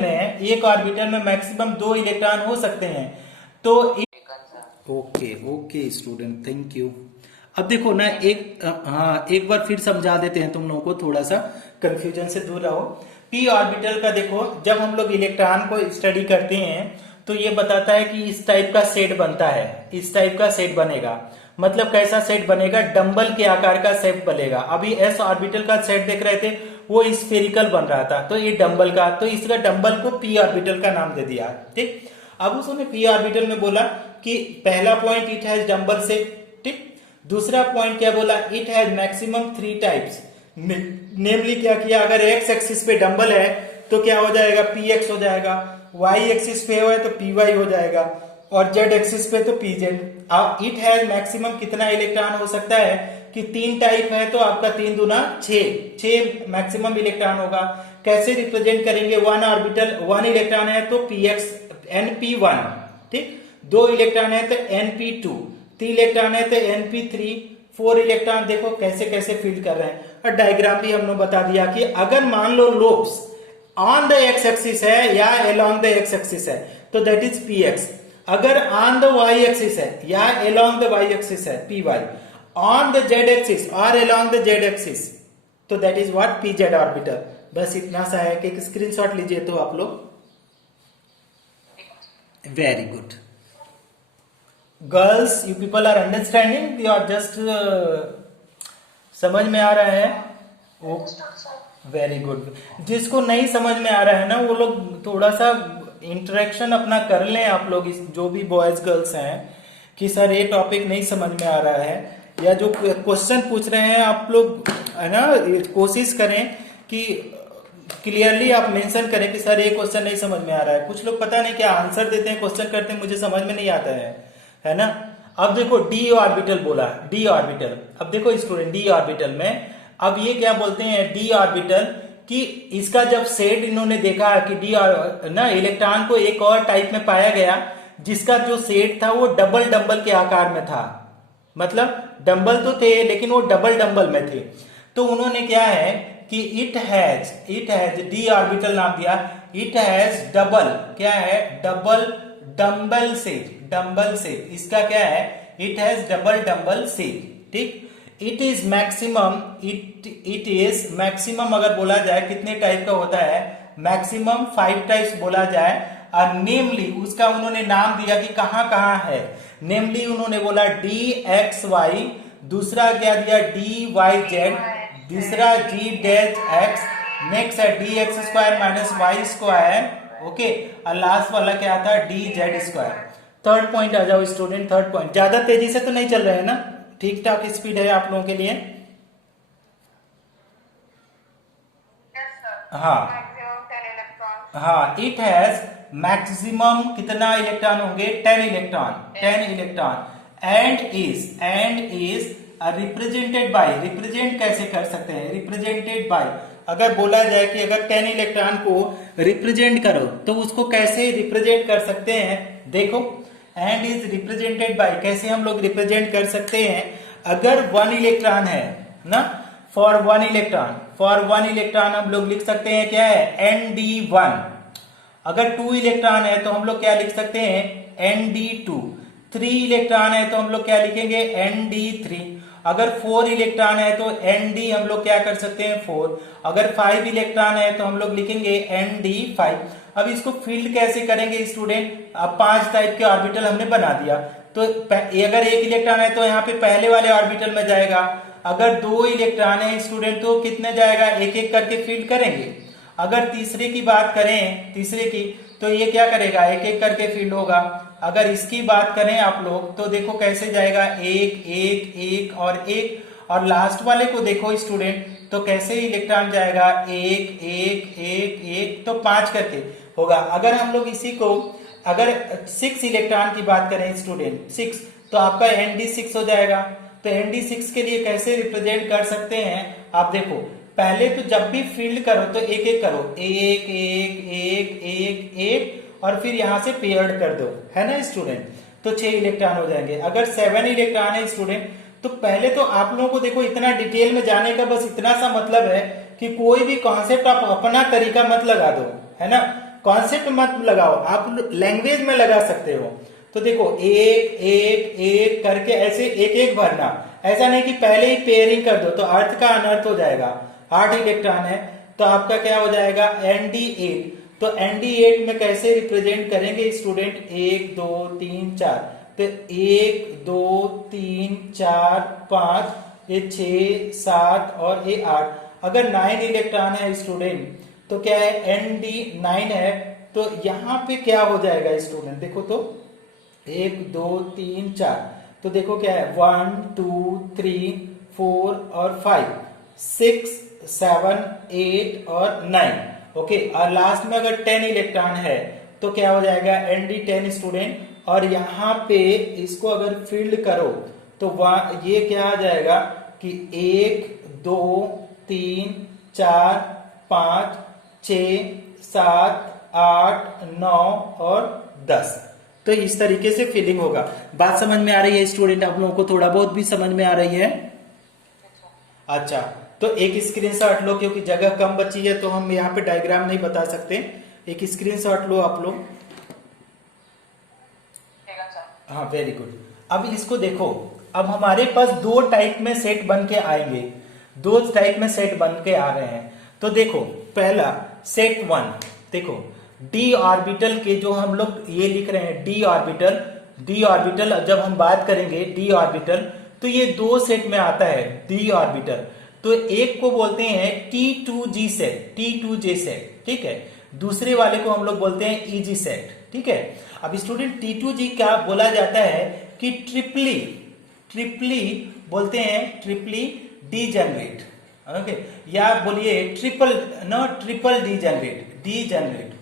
में मैक्सिमम 2 इलेक्ट्रॉन हो सकते हैं तो ओके स्टूडेंट, थैंक यू। अब देखो ना, एक बार फिर समझा देते हैं तुम लोगों को, थोड़ा सा कंफ्यूजन से दूर रहो। पी ऑर्बिटल का देखो, जब हम लोग इलेक्ट्रॉन को स्टडी करते हैं तो ये बताता है कि इस टाइप का सेट बनता है, इस टाइप का सेट बनेगा। मतलब कैसा सेट बनेगा, डंबल के आकार का सेट बनेगा। अभी एस ऑर्बिटल का सेट देख रहे थे, वो स्फेरिकल बन रहा था, तो ये डंबल का, तो इसका डंबल को पी ऑर्बिटल का नाम दे दिया, ठीक। अब उसने पी ऑर्बिटल में बोला कि पहला point it has dumbbell set, ठीक। दूसरा पॉइंट क्या बोला, इट हैज मैक्सिमम 3 टाइप्स, नेमली क्या किया, अगर एक्स एक्सिस पे डंबल है तो क्या हो जाएगा, पी एक्स हो जाएगा, वाई एक्सिस पे है तो पी वाई हो जाएगा, और जेड एक्सिस पे तो पी जेड। अब इट हैज मैक्सिमम कितना इलेक्ट्रॉन हो सकता है कि 3 टाइप है तो आपका 3 दूना 6 मैक्सिमम इलेक्ट्रॉन होगा। कैसे रिप्रेजेंट करेंगे, 1 ऑर्बिटल 1 इलेक्ट्रॉन है तो पी एक्स np1, ठीक, 2 इलेक्ट्रॉन है तो np2, 3 इलेक्ट्रॉन है तो np3, 4 इलेक्ट्रॉन। देखो कैसे कैसे फील कर रहे हैं। और डायग्राम भी हमने बता दिया कि अगर मान लो lobes on the X axis है या अलोंग द एक्स एक्सिस है तो दैट इज पी एक्स। अगर ऑन द वाई एक्सिस है या अलोंग द वाई एक्सिस है, P Y. On the Z axis और अलोंग द जेड एक्सिस तो that is what, P Z orbital. बस इतना सा है कि एक स्क्रीनशॉट लीजिए तो आप लोग। Very good girls, you people are understanding, you are just समझ में आ रहा है? Very good. जिसको नहीं समझ में आ रहा है ना, वो लोग थोड़ा सा इंटरेक्शन अपना कर लें आप लोग, जो भी बॉयज गर्ल्स हैं, कि सर ये टॉपिक नहीं समझ में आ रहा है, या जो क्वेश्चन पूछ रहे हैं आप लोग है ना, कोशिश करें कि क्लियरली आप मेंशन करें कि सर ये क्वेश्चन नहीं समझ में आ रहा है। कुछ लोग पता नहीं क्या आंसर देते हैं, क्वेश्चन करते हैं, मुझे समझ में नहीं आता है ना। अब देखो डी ऑर्बिटल बोला, डी ऑर्बिटल। अब देखो स्टूडेंट, डी ऑर्बिटल में अब ये क्या बोलते हैं, डी ऑर्बिटल, कि इसका जब सेट इन्होंने देखा कि डी ना इलेक्ट्रॉन को एक और टाइप में पाया गया जिसका जो सेट था वो डबल डंबल के आकार में था। मतलब डंबल तो थे लेकिन वो डबल डंबल में थे। तो उन्होंने क्या है कि इट हैज डी ऑर्बिटल नाम दिया, इट हैज डबल, क्या है, डबल डंबल सेट, इसका क्या है, it has double dumbbell set, ठीक। It is maximum, it is maximum अगर बोला जाए कितने टाइप का होता है, मैक्सिमम 5 टाइप्स बोला जाए। और नेमली उसका उन्होंने नाम दिया कि कहां कहां है। नेमली उन्होंने बोला डी एक्स वाई, दूसरा क्या दिया डी वाई जेड, तीसरा जी डैश एक्स, नेक्स्ट है D x square minus Y square, okay, और लास्ट वाला क्या था, D Z square. Third point आ जाओ स्टूडेंट, थर्ड पॉइंट। ज्यादा तेजी से तो नहीं चल रहे हैं ना, ठीक ठाक स्पीड है आप लोगों के लिए? हाँ हाँ, इट हैज मैक्सिमम कितना इलेक्ट्रॉन होंगे, 10 electron, and is represented by, represent कैसे कर सकते हैं, रिप्रेजेंटेड बाय। अगर बोला जाए कि अगर 10 इलेक्ट्रॉन को रिप्रेजेंट करो तो उसको कैसे रिप्रेजेंट कर सकते हैं, देखो, एंड इज रिप्रेजेंटेड बाय, कैसे हम लोग रिप्रेजेंट कर सकते हैं। अगर 1 इलेक्ट्रॉन है ना, फॉर 1 इलेक्ट्रॉन हम लोग लिख सकते हैं क्या है, Nd1। अगर 2 इलेक्ट्रॉन है तो हम लोग क्या लिख सकते हैं, Nd2। 3 इलेक्ट्रॉन है तो हम लोग क्या लिखेंगे, Nd3। अगर 4 इलेक्ट्रॉन है तो Nd हम लोग क्या कर सकते हैं, 4। अगर 5 इलेक्ट्रॉन है तो हम लोग लिखेंगे Nd5। अब इसको फील्ड कैसे करेंगे स्टूडेंट? अब 5 टाइप के ऑर्बिटल हमने बना दिया, तो अगर एक इलेक्ट्रॉन है तो यहाँ पे पहले वाले ऑर्बिटल में जाएगा। अगर 2 इलेक्ट्रॉन है स्टूडेंट तो कितने जाएगा? एक एक करके फील्ड करेंगे। अगर तीसरे की बात करें, तीसरे की, तो ये क्या करेगा? एक एक करके फील्ड होगा। अगर इसकी बात करें आप लोग तो देखो कैसे जाएगा, एक एक एक और एक, और लास्ट वाले को देखो स्टूडेंट तो कैसे इलेक्ट्रॉन जाएगा, एक एक एक एक, तो 5 करके होगा। अगर हम लोग इसी को अगर 6 इलेक्ट्रॉन की बात करें स्टूडेंट, 6, तो आपका Nd6 हो जाएगा। तो Nd6 के लिए कैसे रिप्रेजेंट कर सकते हैं आप देखो, पहले तो जब भी फील्ड करो तो एक एक करो, एक एक एक एक एक, और फिर यहां से पेयर्ड कर दो, है ना स्टूडेंट, तो 6 इलेक्ट्रॉन हो जाएंगे। अगर 7 इलेक्ट्रॉन है स्टूडेंट तो पहले तो आप लोगों को देखो इतना डिटेल में जाने का बस इतना सा मतलब है कि कोई भी कॉन्सेप्ट आप अपना तरीका मत लगा दो, है ना, कॉन्सेप्ट मत लगाओ, आप लैंग्वेज में लगा सकते हो। तो देखो एक एक एक करके ऐसे एक एक भरना, ऐसा नहीं कि पहले ही पेयरिंग कर दो तो अर्थ का अनर्थ हो जाएगा। 8 इलेक्ट्रॉन है तो आपका क्या हो जाएगा, Nd8। तो Nd8 में कैसे रिप्रेजेंट करेंगे स्टूडेंट, 1 2 3 4, तो 1 2 3 4 5, ये 6 7 और ये 8। अगर 9 इलेक्ट्रॉन है स्टूडेंट तो क्या है, Nd9 है, तो यहाँ पे क्या हो जाएगा स्टूडेंट, देखो तो 1 2 3 4, तो देखो क्या है, 1 2 3 4 और 5 6 7 8 और 9। ओके, और लास्ट में अगर 10 इलेक्ट्रॉन है तो क्या हो जाएगा, Nd10 स्टूडेंट। और यहाँ पे इसको अगर फील्ड करो तो ये क्या आ जाएगा कि 1 2 3 4 5 6 7 8 9 और 10। तो इस तरीके से फीलिंग होगा। बात समझ में आ रही है स्टूडेंट? आप लोगों को थोड़ा बहुत भी समझ में आ रही है? अच्छा, तो एक स्क्रीनशॉट लो, क्योंकि जगह कम बची है तो हम यहाँ पे डायग्राम नहीं बता सकते। एक स्क्रीनशॉट लो आप लोग। हाँ, वेरी गुड। अब इसको देखो, अब हमारे पास 2 टाइप में सेट बन के आएंगे, 2 टाइप में सेट बन के आ रहे हैं। तो देखो पहला सेट 1, देखो डी ऑर्बिटल के जो हम लोग ये लिख रहे हैं, डी ऑर्बिटल जब हम बात करेंगे डी ऑर्बिटल तो ये 2 सेट में आता है डी ऑर्बिटल। तो एक को बोलते हैं T2G सेट, T2J सेट, ठीक है। दूसरे वाले को हम लोग बोलते हैं EG सेट, ठीक है। अब स्टूडेंट T2G क्या बोला जाता है कि ट्रिपली बोलते हैं, ट्रिपली डीजेनरेट, ओके, या बोलिए ट्रिपल डीजेनरेट।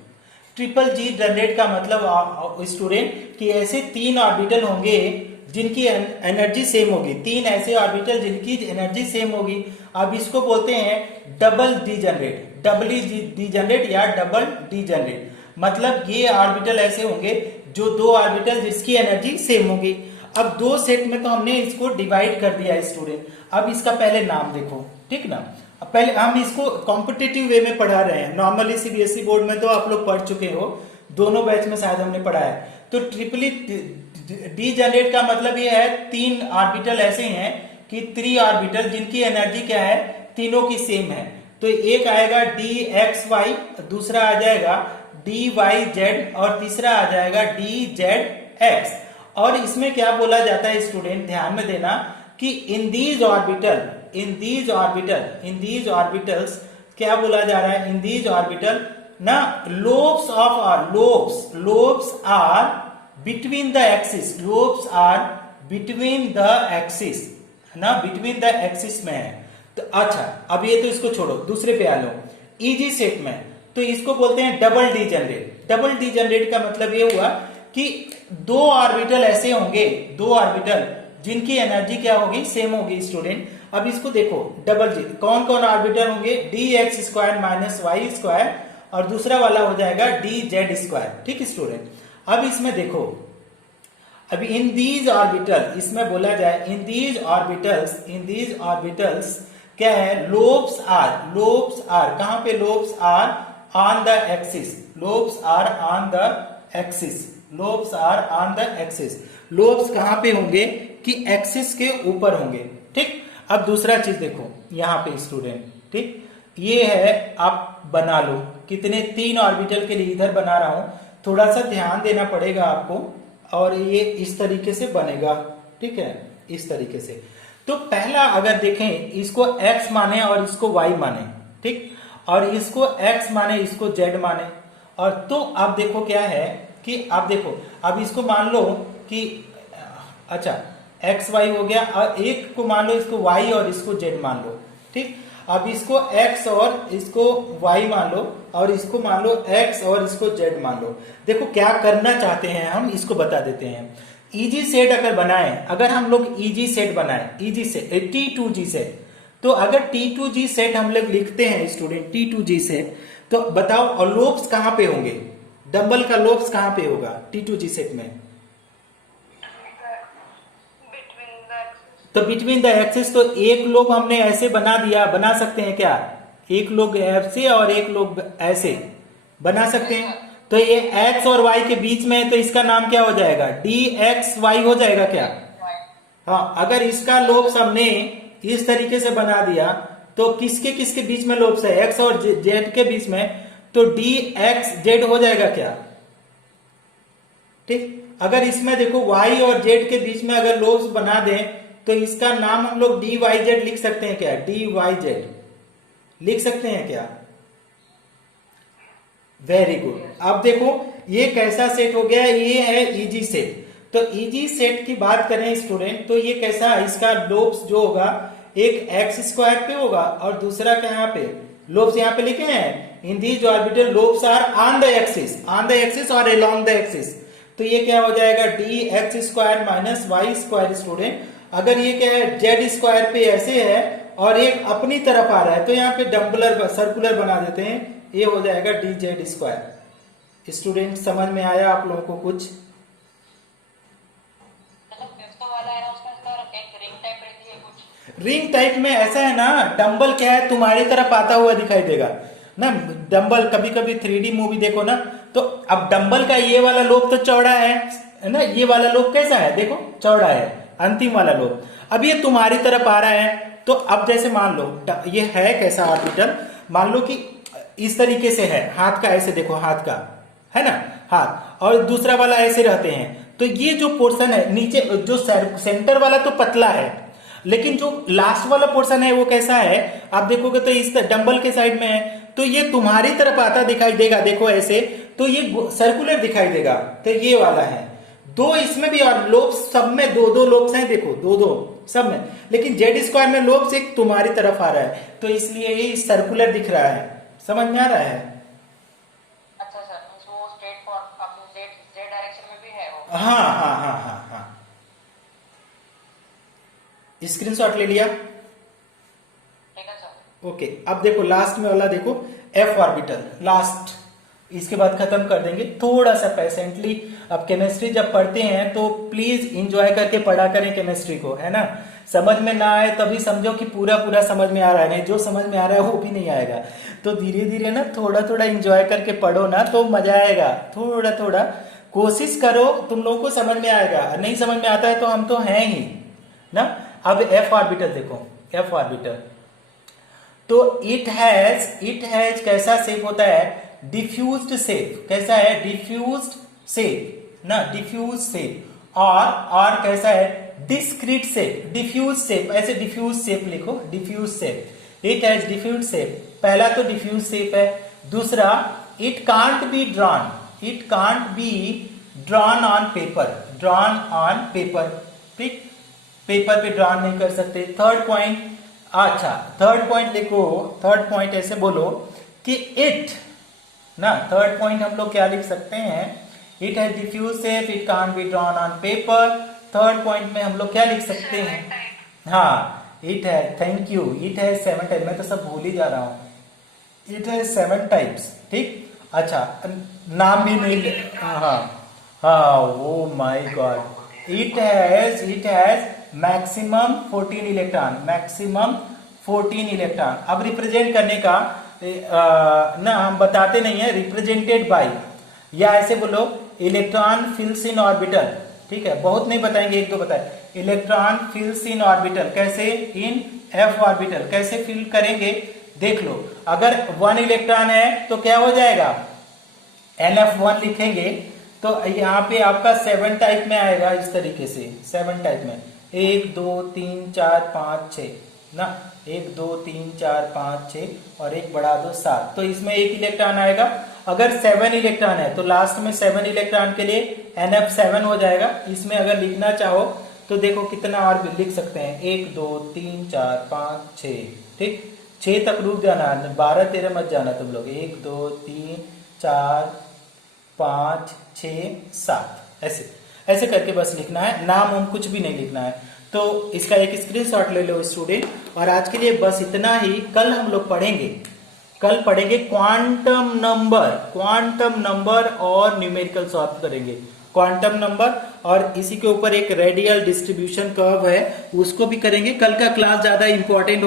ट्रिपल जी जनरेट का मतलब स्टूडेंट कि ऐसे 3 ऑर्बिटल होंगे जिनकी एनर्जी सेम होगी, 3 ऐसे ऑर्बिटल जिनकी एनर्जी सेम होगी। अब इसको बोलते हैं डबल डीजेनरेट या डबल डीजेनरेट। मतलब ये ऑर्बिटल ऐसे होंगे जो 2 ऑर्बिटल जिसकी एनर्जी सेम होगी। अब 2 सेट में तो हमने इसको डिवाइड कर दिया स्टूडेंट। अब इसका पहले नाम देखो, ठीक ना। अब पहले हम इसको कॉम्पिटिटिव वे में पढ़ा रहे हैं, नॉर्मली सीबीएसई बोर्ड में तो आप लोग पढ़ चुके हो, दोनों बैच में शायद हमने पढ़ा है। तो ट्रिपली डीजेनरेट का मतलब ये है 3 ऑर्बिटल ऐसे हैं कि 3 ऑर्बिटल जिनकी एनर्जी क्या है, तीनों की सेम है। तो एक आएगा DXY, दूसरा आ जाएगा DYZ और तीसरा आ जाएगा DZX। और इसमें क्या बोला जाता है स्टूडेंट, ध्यान में देना कि इन दीज ऑर्बिटल्स क्या बोला जा रहा है, इन दीज ऑर्बिटल ना lobes are between the axis, ना बिटवीन द एक्सिस में है। तो अच्छा, अब ये तो इसको छोड़ो, दूसरे पे आ लो। EG सेट में तो इसको बोलते हैं डबल डीजेनरेट का मतलब ये हुआ कि 2 ऑर्बिटल ऐसे होंगे, 2 ऑर्बिटल जिनकी एनर्जी क्या होगी, सेम होगी स्टूडेंट। अब इसको देखो डबल जी, कौन कौन ऑर्बिटल होंगे, DX² - Y² और दूसरा वाला हो जाएगा DZ², ठीक स्टूडेंट। अब इसमें देखो, अभी इन दीज ऑर्बिटल, इसमें बोला जाए इन दीज ऑर्बिटल्स क्या है, लोब्स आर कहां पे, lobes are on the axis, lobes कहां पे होंगे कि एक्सिस के ऊपर होंगे, ठीक। अब दूसरा चीज देखो यहां पे स्टूडेंट, ठीक, ये है, आप बना लो। कितने 3 ऑर्बिटल के लिए इधर बना रहा हूं, थोड़ा सा ध्यान देना पड़ेगा आपको। और ये इस तरीके से बनेगा, ठीक है, इस तरीके से। तो पहला अगर देखें, इसको x माने और इसको y माने, ठीक, और इसको x माने, इसको z माने। और तो आप देखो क्या है कि आप देखो, अब इसको मान लो कि अच्छा एक्स वाई हो गया, और एक को मान लो इसको y और इसको z मान लो, ठीक। अब इसको x और इसको y मान लो, और इसको मान लो x और इसको z मान लो। देखो क्या करना चाहते हैं हम, इसको बता देते हैं। इजी सेट अगर बनाएं, अगर हम लोग इजी सेट बनाएं, इजी सेट T2G सेट, तो अगर T2G सेट हम लोग लिखते हैं स्टूडेंट, T2G सेट, तो बताओ और लोब्स कहां पे होंगे, डंबल का लोब्स कहां पे होगा T2G सेट में? तो बिटवीन द एक्सिस। तो एक लोब हमने ऐसे बना दिया, बना सकते हैं क्या? एक लोब ऐसे और एक लोब ऐसे बना सकते हैं। तो ये x और y के बीच में है, तो इसका नाम क्या हो जाएगा? dxy हो जाएगा क्या? हाँ, अगर इसका लोब्स हमने इस तरीके से बना दिया, तो किसके किसके बीच में लोब्स है? x और z के बीच में, तो dxz हो जाएगा क्या? ठीक। अगर इसमें देखो y और z के बीच में अगर लोब्स बना दें, तो इसका नाम हम लोग dyz लिख सकते हैं क्या? dyz लिख सकते हैं क्या? Very good. अब देखो ये कैसा सेट हो गया, ये है इजी सेट। तो इजी सेट की बात करें स्टूडेंट, तो ये कैसा, इसका लोब्स जो होगा एक एक्स स्क्वायर पे होगा, और दूसरा यहाँ पे लोब्स यहाँ पे लिखे हैं, in these orbital lobes are on the axis, on the axis और अलोंग द एक्सिस। तो ये क्या हो जाएगा? D x square minus Y square student. अगर ये क्या है, जेड स्क्वायर पे ऐसे है और एक अपनी तरफ आ रहा है, तो यहाँ पे डम्बलर सर्कुलर बना देते हैं, ये हो जाएगा डी जेड स्क्वायर। स्टूडेंट समझ में आया आप लोगों को कुछ? रिंग टाइप में ऐसा है ना, डंबल क्या है, तुम्हारी तरफ आता हुआ दिखाई देगा ना। डंबल कभी कभी 3D मूवी देखो ना, तो अब डंबल का ये वाला लोब तो चौड़ा है ना, ये वाला लोब कैसा है, देखो चौड़ा है, अंतिम वाला लोब। अब ये तुम्हारी तरफ आ रहा है, तो अब जैसे मान लो ये है कैसा ऑर्बिटल, मान लो कि इस तरीके से है, हाथ का ऐसे देखो, हाथ का है ना, हाथ, और दूसरा वाला ऐसे रहते हैं। तो ये जो पोर्शन है नीचे, जो सेंटर वाला तो पतला है, लेकिन जो लास्ट वाला पोर्शन है वो कैसा है, आप देखोगे तो इस डंबल के साइड में है, तो ये तुम्हारी तरफ आता दिखाई देगा, देखो ऐसे, तो ये सर्कुलर दिखाई देगा। तो ये वाला है, दो इसमें भी, और लोब्स सब में दो दो लोब्स हैं, देखो दो दो सब में, लेकिन जेड स्क्वायर में लोब्स एक तुम्हारी तरफ आ रहा है, तो इसलिए ये सर्कुलर दिख रहा है। समझ में आ रहा है? अच्छा सर, वो स्ट्रेट फॉर अपने जेड डायरेक्शन में भी है वो? हाँ हाँ हाँ हाँ हाँ। स्क्रीनशॉट ले लिया? ठीक है सर। ओके। अब देखो लास्ट में वाला देखो, एफ ऑर्बिटल लास्ट, इसके बाद खत्म कर देंगे। थोड़ा सा पेशेंटली, अब केमिस्ट्री जब पढ़ते हैं तो प्लीज इंजॉय करके पढ़ा करें केमिस्ट्री को, है ना। समझ में ना आए तभी समझो कि पूरा पूरा समझ में आ रहा है, नहीं जो समझ में आ रहा है वो भी नहीं आएगा। तो धीरे धीरे ना थोड़ा थोड़ा इंजॉय करके पढ़ो ना, तो मजा आएगा। थोड़ा थोड़ा कोशिश करो, तुम लोगों को समझ में आएगा। नहीं समझ में आता है तो हम तो हैं ही ना। अब एफ ऑर्बिटल देखो, एफ ऑर्बिटल तो इट हैज कैसा शेप होता है? Diffused shape. कैसा है? डिफ्यूज्ड शेप ना, डिफ्यूज शेप। और कैसा है? Discrete shape, diffuse shape. ऐसे डिफ्यूज शेप लिखो, diffuse shape. It has diffuse shape, पहला तो डिफ्यूज शेप है। दूसरा, it can't be drawn, it can't be drawn on paper, drawn on paper, ठीक, पेपर पे ड्रॉन नहीं कर सकते। थर्ड पॉइंट, अच्छा थर्ड पॉइंट लिखो, थर्ड पॉइंट ऐसे बोलो कि इट ना, थर्ड पॉइंट हम लोग क्या लिख सकते हैं? It has diffuse shape, it can't be drawn on paper. Third point में हम लोग क्या लिख सकते हैं? हाँ, it has, thank you, it has 7 types. मैं तो सब भूल ही जा रहा हूं। इट हैज 7 टाइप्स, ठीक। अच्छा, नाम भी नहीं, हाँ हाँ, oh my God, it has maximum 14 electron, maximum 14 electron. अब रिप्रेजेंट करने का ना हम बताते नहीं है, रिप्रेजेंटेड बाय, या ऐसे बोलो इलेक्ट्रॉन फिल्स इन ऑर्बिटल, ठीक है, बहुत नहीं बताएंगे, एक दो बताए। इलेक्ट्रॉन फिल्स इन ऑर्बिटल, कैसे? इन एफ ऑर्बिटल कैसे फिल करेंगे? देख लो, अगर 1 इलेक्ट्रॉन है तो क्या हो जाएगा, NF1 लिखेंगे तो यहाँ पे आपका 7 टाइप में आएगा, इस तरीके से 7 टाइप में, 1 2 3 4 5 6 ना, 1 2 3 4 5 6 और एक बढ़ा दो 7, तो इसमें 1 इलेक्ट्रॉन आएगा। अगर 7 इलेक्ट्रॉन है तो लास्ट में 7 इलेक्ट्रॉन के लिए NF7 हो जाएगा। इसमें अगर लिखना चाहो तो देखो कितना और भी लिख सकते हैं, 1 2 3 4 5 6, ठीक, 6 तक रुक जाना, 12 13 मत जाना तुम लोग, 1 2 3 4 5 6 7, ऐसे ऐसे करके बस लिखना है, नाम हम कुछ भी नहीं लिखना है। तो इसका एक स्क्रीनशॉट ले लो स्टूडेंट। और आज के लिए बस इतना ही। कल हम लोग पढ़ेंगे, कल पढ़ेंगे क्वांटम नंबर और न्यूमेरिकल सॉल्व करेंगे क्वांटम नंबर, और इसी के ऊपर एक रेडियल डिस्ट्रीब्यूशन कर्व है उसको भी करेंगे। कल का क्लास ज्यादा इंपॉर्टेंट